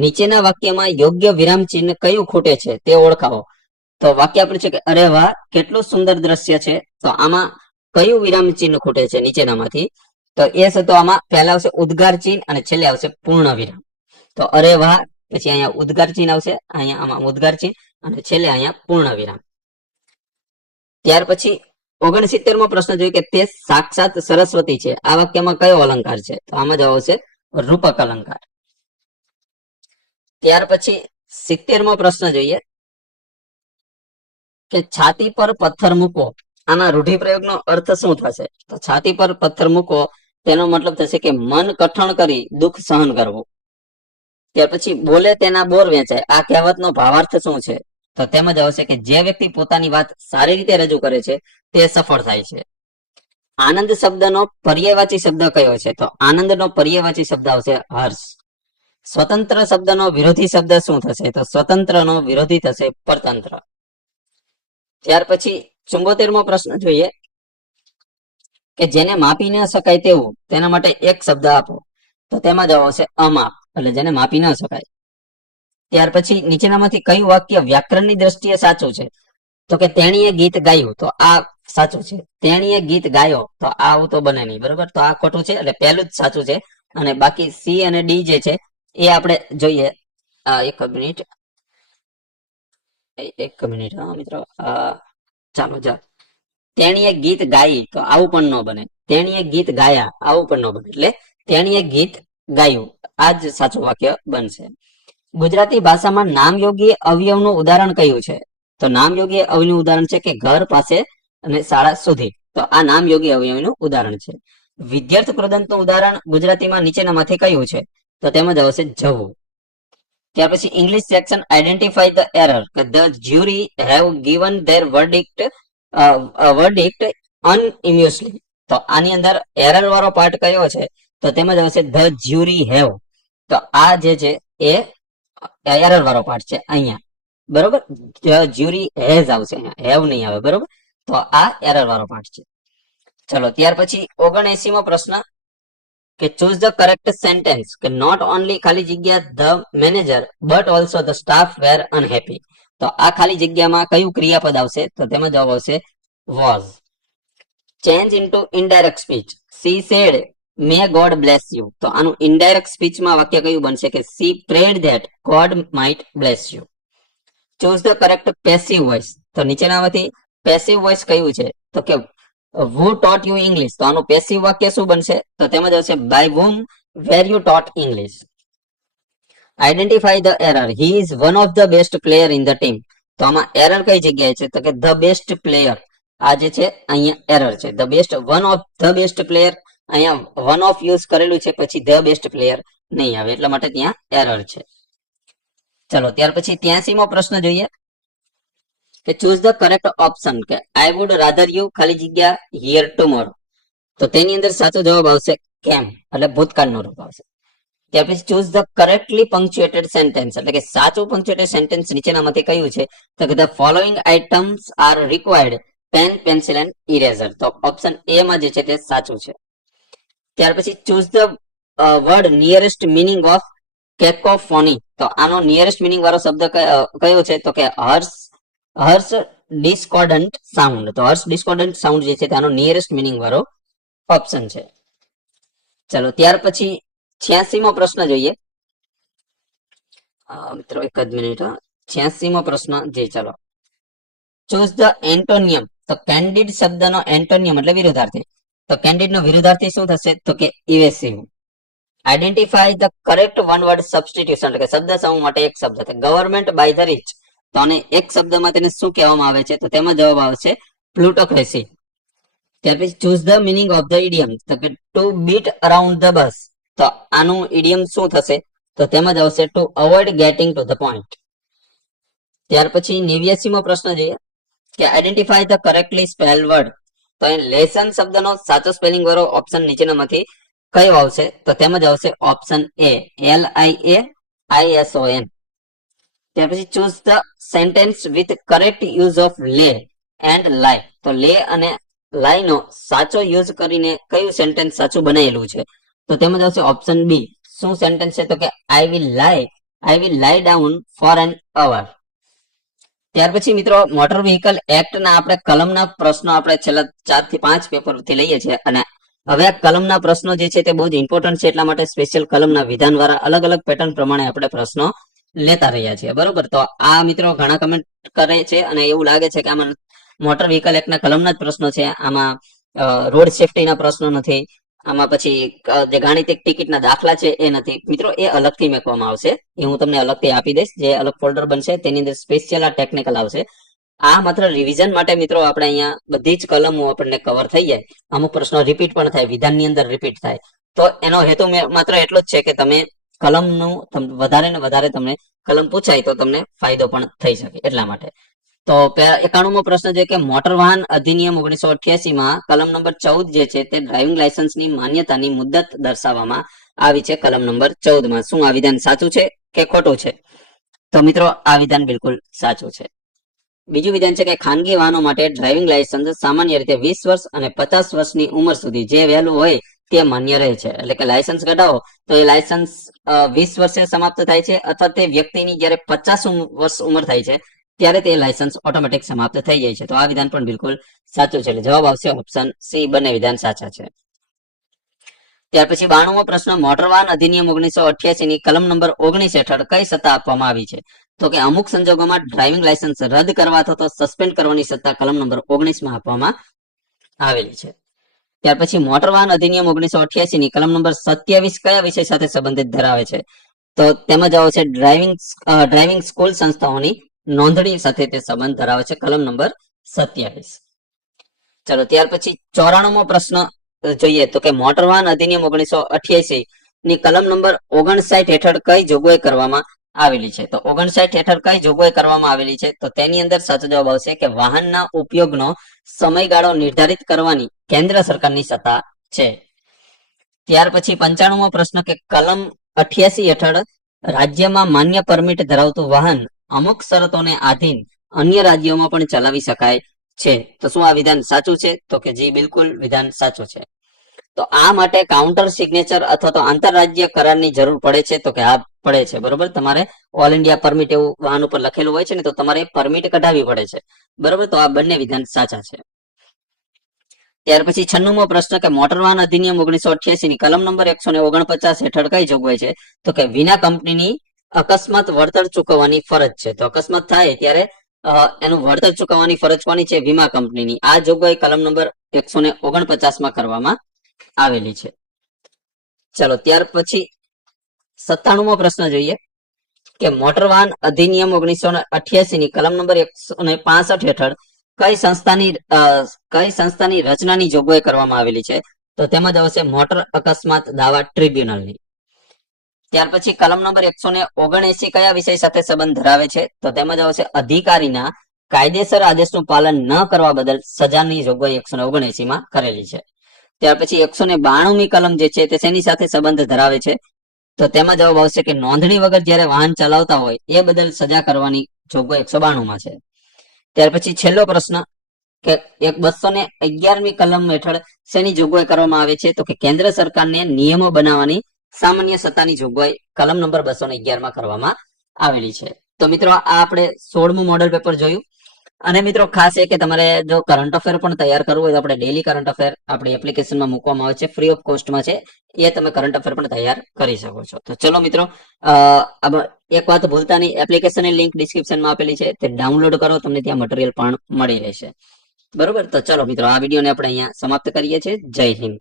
નીચેના વાક્યમાં યોગ્ય વિરામ ચિહ્ન કયું ખૂટે છે તે ઓળખાવો. તો વાક્ય આપણે છે કે અરે વાહ કેટલું સુંદર દ્રશ્ય છે. તો આમાં કયું વિરામ ચિહ્ન ખૂટે છે નીચેનામાંથી? તો એ છે તો આમાં પહેલા આવશે ઉદ્ગાર ચિહ્ન અને છેલ્લે આવશે પૂર્ણ વિરામ. તો અરે વાહ પછી અહીંયા ઉદ્ગાર ચિહ્ન આવશે, અહીંયા આમાં ઉદ્ગાર ચિહ્ન અને છેલ્લે અહીંયા પૂર્ણ વિરામ. ત્યાર પછી 69મો પ્રશ્ન જોઈએ કે તે સાક્ષાત સરસ્વતી છે. આ વાક્યમાં કયો અલંકાર છે? તો આમાં જવાબ આવશે રૂપક અલંકાર. ત્યાર પછી 70મો પ્રશ્ન જોઈએ કે છાતી પર પથ્થર મૂકો. આના રૂઢિપ્રયોગનો અર્થ શું થશે? તો છાતી પર પથ્થર મૂકો તેનો મતલબ થશે કે મન કઠણ કરી દુઃખ સહન કરવું. ત્યાર પછી બોલે તેના બોર વેચાય. આ કહેવતનો ભાવાર્થ શું છે? તો તેમાં જ આવશે કે જે વ્યક્તિ પોતાની વાત સારી રીતે રજૂ કરે છે તે સફળ થાય છે. આનંદ શબ્દનો પર્યાયવાચી શબ્દ કયો છે? તો આનંદનો પર્યાયવાચી શબ્દ આવશે હર્ષ. સ્વતંત્ર શબ્દનો વિરોધી શબ્દ શું થશે? તો સ્વતંત્રનો વિરોધી થશે પરતંત્ર. ત્યાર પછી 74મો પ્રશ્ન જોઈએ કે જેને માપી ન શકાય તેવું તેના માટે એક શબ્દ આપો. તો તેમાં જવાબ આવશે અમાપ એટલે જેને માપી ન શકાય. ત્યાર પછી નીચેનામાંથી કયું વાક્ય વ્યાકરણની દ્રષ્ટિએ સાચું છે? તો કે તેણીએ ગીત ગાયું. તો આ સાચું છે. તેણીએ ગીત ગાયો તો આવું તો બને નહીં, બરોબર. તો આ ખોટું છે એટલે પહેલું જ સાચું છે અને બાકી સી અને ડી જે છે એ આપણે જોઈએ. એક મિનિટ, એક મિનિટ હા મિત્રો, ચાલો જા. તેણીએ ગીત ગાઈ, તો આવું પણ ન બને. તેણીએ ગીત ગાયા, આવું પણ ન બને. એટલે તેણીએ ગીત ગાયું, આ જ સાચું વાક્ય બનશે. ગુજરાતી ભાષામાં નામયોગી અવયવનું ઉદાહરણ કયું છે? તો નામયોગી અવયવનું ઉદાહરણ છે કે ઘર પાસે અને શાળા સુધી. તો આ નામયોગી અવયવનું ઉદાહરણ છે. વિદ્યાર્થી કૃદંતનું ઉદાહરણ ગુજરાતીમાં નીચેનામાંથી કયું છે? તો તેમાં જ આવશે જવું. ત્યાર પછી English section identify the error, કે the jury have given their verdict unanimously. તો આની અંદર એરર વાળો પાર્ટ કયો છે? તો તેમાં જ આવશે ધ જ્યુરી હેવ. તો આ જે છે એ એરર વાળો પાર્ટ છે અહીંયા, બરોબર. જ્યુરી હેઝ આવશે, અહીંયા હેવ નહીં આવે, બરોબર. તો આ એરર વાળો પાર્ટ છે. ચલો ત્યાર પછી 79 મો પ્રશ્ન, કે ચૂઝ ધ કરેક્ટ સેન્ટેન્સ, કે નોટ ઓનલી ખાલી જગ્યા the manager but also the staff were unhappy. તો આ ખાલી જગ્યામાં કયું ક્રિયાપદ આવશે? તો તેમાં જવાબ આવશે was. Change into indirect speech, C sad May God bless you. તો આનું ઇનડાયરેક્ટ સ્પીચમાં વાક્ય કયું બનશે? કે C parade that God might bless you. Choose the correct passive voice. તો નીચેનામાંથી પેસિવ વોઇસ કયું છે? તો કે who taught you English. તો આનું પેસિવ વાક્ય શું બનશે? તો તેમાં આવશે by whom were you taught English. Identify the error, he is one of the best player in the team. તો આમાં એરર કઈ જગ્યાએ છે? તો કે ધ બેસ્ટ પ્લેયર, આ જે છે અહીંયા એરર છે. The best, one of the best player, અહીંયા વન ઓફ યુઝ કરેલું છે, પછી ધ બેસ્ટ પ્લેયર નહીં આવે, એટલા માટે ત્યાં એરર છે. ચલો ત્યાર પછી 83 મો પ્રશ્ન જોઈએ, કે ચૂઝ ધ કરેક્ટ ઓપ્શન, કે આઈ વુડ રાધર યુ ખાલી જગ્યા હિયર ટુમોરો. તો તેની અંદર સાચો જવાબ આવશે કેમ, એટલે ભૂતકાળનો રૂપ આવશે. ત્યાર પછી ચૂઝ ધ કરેક્ટલી પંક્ચ્યુએટેડ સેન્ટેન્સ, એટલે કે સાચું પંક્ચ્યુએટેડ સેન્ટેન્સ નીચેનામાંથી કયું છે? તો કે the following items are required, pen, pencil and eraser. તો ઓપ્શન એ માં જે છે તે સાચું છે. ત્યાર પછી choose the word nearest meaning of cacophony. તો આનો નિયરેસ્ટ મિનિંગ વાળો શબ્દ કયો છે? તો કે હર્ષ ડિસ્કોર્ડન્ટ સાઉન્ડ. તો હર્ષ ડિસ્કોર્ડન્ટ સાઉન્ડ જે છે તેનો નિયરેસ્ટ મિનિંગ વાળો ઓપ્શન છે. ચલો ત્યાર પછી 86 મો પ્રશ્ન જોઈએ મિત્રો, એક જ મિનિટ. 86 મો પ્રશ્ન જી, ચલો. Choose the એન્ટોનિયમ. તો કેન્ડિડ શબ્દનો એન્ટોનિયમ એટલે વિરુદ્ધાર્થી. તો કેન્ડિડ નો વિરુદ્ધાર્થી શું થશે? તો કે evasive. Identify the correct one word substitution, એટલે કે શબ્દ સમૂહ માટે એક શબ્દ. Government by the rich. તો આને એક શબ્દમાં તેને શું કહેવામાં આવે છે? તો તેમાં જવાબ આવશે પ્લુટોક્રેસી. ત્યાર પછી choose the meaning of the idiom, તો કે to beat around the bush. તો આનું ઇડિયમ શું થશે? તો તેમાં જ આવશે to avoid getting to the point. ત્યાર પછી 89 મો પ્રશ્ન જોઈએ, કે identify the correctly spell word. તો અહીં લેસન શબ્દનો સાચો સ્પેલિંગ વાળો ઓપ્શન નીચેનામાંથી કયો આવશે? તો તેમાં જ આવશે ઓપ્શન એ, LIAISON. ત્યાર પછી choose the sentence with correct use of લે એન્ડ લાય. તો લે અને લાય નો સાચો યુઝ કરીને કયું સેન્ટેન્સ સાચું બનાવેલું છે? તો તેમાં આવશે ઓપ્શન બી. શું સેન્ટેન્સ છે? તો કે આઈ વિલ લાય ડાઉન ફોર એન અવર. ત્યાર પછી મિત્રો મોટર વ્હીકલ એક્ટ ના આપણે કલમના પ્રશ્નો આપણે છેલ્લા 4 થી 5 પેપર થી લઈએ છીએ, અને હવે આ કલમના પ્રશ્નો જે છે તે બહુ જ ઇમ્પોર્ટન્ટ છે, એટલા માટે સ્પેશિયલ કલમના વિધાન દ્વારા અલગ અલગ પેટર્ન પ્રમાણે આપણે પ્રશ્નો લેતા રહ્યા છીએ, બરોબર. તો આ મિત્રો ઘણા કમેન્ટ કરે છે અને એવું લાગે છે કે આમાં મોટર વ્હીકલ એક્ટના કલમના જ પ્રશ્નો છે, આમાં રોડ સેફટીના પ્રશ્નો નથી, આમાં પછી જે ગાણિતિક ટિકિટના દાખલા છે એ નથી. મિત્રો એ અલગથી મેકવામાં આવશે, એ હું તમને અલગથી આપી દઈશ. જે અલગ ફોલ્ડર બનશે તેની અંદર સ્પેશિયલ આ ટેકનિકલ આવશે. આ માત્ર રિવિઝન માટે મિત્રો આપણે અહીંયા બધી જ કલમો આપણને કવર થઈ જાય. અમુક પ્રશ્નો રિપીટ પણ થાય, વિધાનની અંદર રિપીટ થાય, તો એનો હેતુ માત્ર એટલો જ છે કે તમે કલમનું વધારે ને વધારે તમને કલમ પૂછાય તો તમને ફાયદો પણ થઈ શકે, એટલા માટે. તો 91મો પ્રશ્ન છે કે મોટર વાહન અધિનિયમ 1988 માં કલમ નંબર 14 જે છે તે ડ્રાઇવિંગ લાયસન્સની માન્યતાની મુદત દર્શાવવામાં આવી છે કલમ નંબર 14 માં. શું આ વિધાન સાચું છે કે ખોટું છે? તો મિત્રો આ વિધાન બિલકુલ સાચું છે. બીજું વિધાન છે કે ખાનગી વાહનો માટે ડ્રાઇવિંગ લાયસન્સ સામાન્ય રીતે 20 વર્ષ અને 50 વર્ષની ઉંમર સુધી જે વહેલું હોય તે માન્ય રહે છે. એટલે કે લાયસન્સ કઢાવો તો એ લાયસન્સ 20 વર્ષે સમાપ્ત થાય છે, અથવા તે વ્યક્તિની જયારે 50 વર્ષ ઉંમર થાય છે ત્યારે તે લાયસન્સ ઓટોમેટિક સમાપ્ત થઈ જાય છે. તો આ વિધાન પણ બિલકુલ સાચું છે, એટલે જવાબ આવશે ઓપ્શન સી. બંને વિધાન સાચા છે. ત્યાર પછી 92મો પ્રશ્ન, મોટર વાહન અધિનિયમ 1988 ની કલમ નંબર 19 હેઠળ કઈ સત્તા આપવામાં આવી છે? તો કે અમુક સંજોગોમાં ડ્રાઇવિંગ લાયસન્સ રદ કરવા અથવા તો સસ્પેન્ડ કરવાની સત્તા કલમ નંબર 19 માં આપવામાં આવેલી છે. ત્યાર પછી મોટર વાહન અધિનિયમ 1988 ની કલમ નંબર 27 કયા વિષય સાથે સંબંધિત ધરાવે છે? તો તેમાં જવાબ છે ડ્રાઇવિંગ સ્કૂલ સંસ્થાઓની નોંધણી સાથે તે સંબંધ ધરાવે છે, કલમ નંબર 27. ચલો ત્યાર પછી 94મો પ્રશ્ન જોઈએ તો કે મોટર વાહન અધિનિયમ 1988 ની કલમ નંબર 59 હેઠળ કઈ જોગવાઈ કરવામાં આવેલી છે? તો 59 હેઠળ કઈ જોગવાઈ કરવામાં આવેલી છે? તો તેની અંદર સાચો જવાબ આવશે કે વાહનના ઉપયોગનો સમયગાળો નિર્ધારિત કરવાની કેન્દ્ર સરકારની સત્તા છે. ત્યાર પછી 95મો પ્રશ્ન કે કલમ 88 હેઠળ રાજ્યમાં માન્ય પરમિટ ધરાવતું વાહન અમુક શરતોને આધીન અન્ય રાજ્યોમાં પણ ચલાવી શકાય છે. તો શું આ વિધાન સાચું છે? તો કે જી બિલકુલ વિધાન સાચું છે. તો આ માટે કાઉન્ટર સિગ્નેચર અથવા તો આંતરરાજ્ય કરારની જરૂર પડે છે? તો કે આ પડે છે. બરોબર, તમારે ઓલ ઇન્ડિયા પરમિટ એવું વાહન ઉપર લખેલું હોય છે ને, તો તમારે પરમિટ કઢાવવી પડે છે. બરોબર, તો આ બંને વિધાન સાચા છે. ત્યાર પછી 96મો પ્રશ્ન કે મોટર વાહન અધિનિયમ 1988 ની કલમ નંબર 149 હેઠળ કઈ જોગવાઈ છે? તો કે વિના કંપનીની અકસ્માત વળતર ચૂકવવાની ફરજ છે. તો અકસ્માત થાય ત્યારે એનું વળતર ચૂકવવાની ફરજ કોની છે? વીમા કંપનીની. આ જોગવાઈ કલમ નંબર 149 માં કરવામાં આવેલી છે. ચલો ત્યાર પછી 97મો પ્રશ્ન જોઈએ કે મોટર વાહન અધિનિયમ 1988 ની કલમ નંબર 165 હેઠળ કઈ સંસ્થાની રચનાની જોગવાઈ કરવામાં આવેલી છે? તો તેમાં જ આવશે મોટર અકસ્માત દાવા ટ્રિબ્યુનલની. ત્યાર પછી કલમ નંબર 179 કયા વિષય સાથે સંબંધ ધરાવે છે? તો તેમાં જ આવશે અધિકારીના કાયદેસર આદેશનું પાલન ન કરવા બદલ સજાની જોગવાઈ 179 માં કરેલી છે. ત્યાર પછી 192મી કલમ જે છે તે શેની સાથે સંબંધ ધરાવે છે? તો તેમાં જવાબ આવશે કે નોંધણી વગર જ્યારે વાહન ચલાવતા હોય એ બદલ સજા કરવાની જોગવાઈ 192 માં છે. ત્યાર પછી છેલ્લો પ્રશ્ન કે 211મી કલમ હેઠળ શેની જોગવાઈ કરવામાં આવે છે? તો કે કેન્દ્ર સરકારને નિયમો બનાવવાની સામાન્ય સત્તાની જોગવાઈ કલમ નંબર 211 માં કરવામાં આવેલી છે. તો મિત્રો આ આપણે 16મું મોડલ પેપર જોયું. અને મિત્રો ખાસ એ કે તમારે જો કરંટ અફેર પણ તૈયાર કરવું હોય તો આપણે ડેલી કરંટ અફેર આપણી એપ્લિકેશનમાં મૂકવામાં આવે છે, ફ્રી ઓફ કોસ્ટમાં છે. એ તમે કરંટ અફેર પણ તૈયાર કરી શકો છો. તો ચલો મિત્રો, એક વાત ભૂલતા નહીં, એપ્લિકેશનની લિંક ડિસ્ક્રિપ્શનમાં આપેલી છે, તે ડાઉનલોડ કરો, તમને ત્યાં મટીરિયલ પણ મળી રહેશે. બરોબર, તો ચલો મિત્રો આ વિડીયોને આપણે અહીંયા સમાપ્ત કરીએ છીએ. જય હિન્દ.